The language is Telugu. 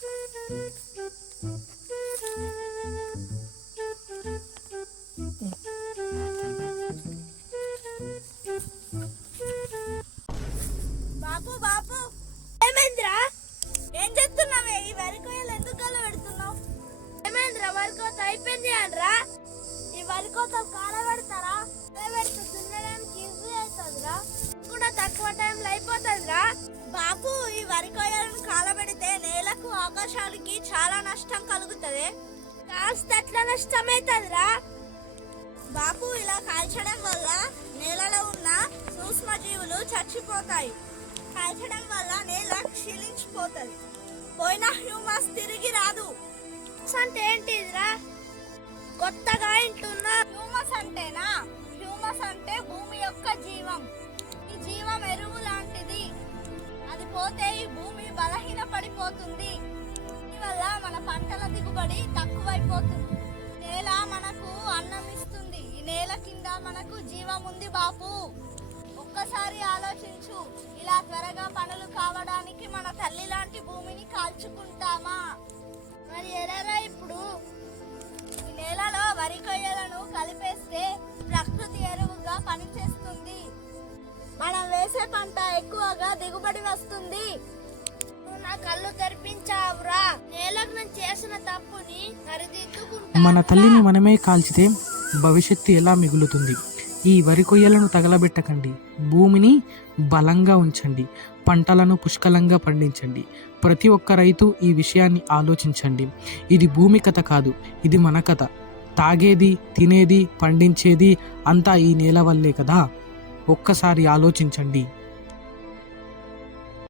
బాపు బాపు, ఏమైందిరా? ఏం చేస్తున్నావే? ఈ వరి కోయలు ఎందుకు గల పెడుతున్నావు? ఏమైందిరా? వరి కోత అయిపోయింది అనరా? ఈ వరి కోతలు కాల పెడతారా? పెడితే దున్నడానికి ఈజీ అవుతుందిరా, కూడా తక్కువ టైంలో అయిపోతుందిరా. బాపు, ఈ వరి కోయలను కాలబెడితే నేలకు ఆకాశానికి చాలా నష్టం కలుగుతుంది. కాస్త ఎట్లా నష్టం అవుతుందిరా బాపు? ఇలా కాల్చడం వల్ల నేలలో ఉన్న సూక్ష్మజీవులు చచ్చిపోతాయి. కాల్చడం వల్ల నేల క్షీణించిపోతుంది. పోయిన హ్యూమస్ తిరిగి రాదు. అంటే ఏంటిదిరా? కొత్తగా ఇంటున్నా. హ్యూమస్ అంటేనా? హ్యూమస్ అంటే భూమి యొక్క జీవం. ఈ జీవం ఎరువు లాంటిది. అది పోతే ఈ భూమి బలహీన పడిపోతుంది. దీనివల్ల మన పంటల దిగుబడి తక్కువైపోతుంది. నేల మనకు అన్నం ఇస్తుంది. ఈ నేల కింద మనకు జీవం ఉంది బాపు. ఒక్కసారి ఆలోచించు. ఇలా త్వరగా పనులు కావడానికి మన తల్లి లాంటి భూమిని కాల్చుకుంటామా? మరి ఎలారా ఇప్పుడు? ఈ నేలలో వరి కొయ్యలను కలిపేస్తే ప్రకృతి ఎరువుగా పనిచేస్తుంది. మనం వేసే పంట ఎక్కువగా దిగుబడి వస్తుంది. నువ్వు నా కళ్ళు తెరిపించావురా. నేలకు నేను చేసిన తప్పుని సరిదిద్దుకుంటా. మన తల్లిని మనమే కాల్చితే భవిష్యత్తు ఎలా మిగులుతుంది? ఈ వరి కొయ్యలను తగలబెట్టకండి. భూమిని బలంగా ఉంచండి. పంటలను పుష్కలంగా పండించండి. ప్రతి ఒక్క రైతు ఈ విషయాన్ని ఆలోచించండి. ఇది భూమి కథ కాదు, ఇది మన కథ. తాగేది, తినేది, పండించేది అంతా ఈ నేల వల్లే కదా. ఒక్కసారి ఆలోచించండి.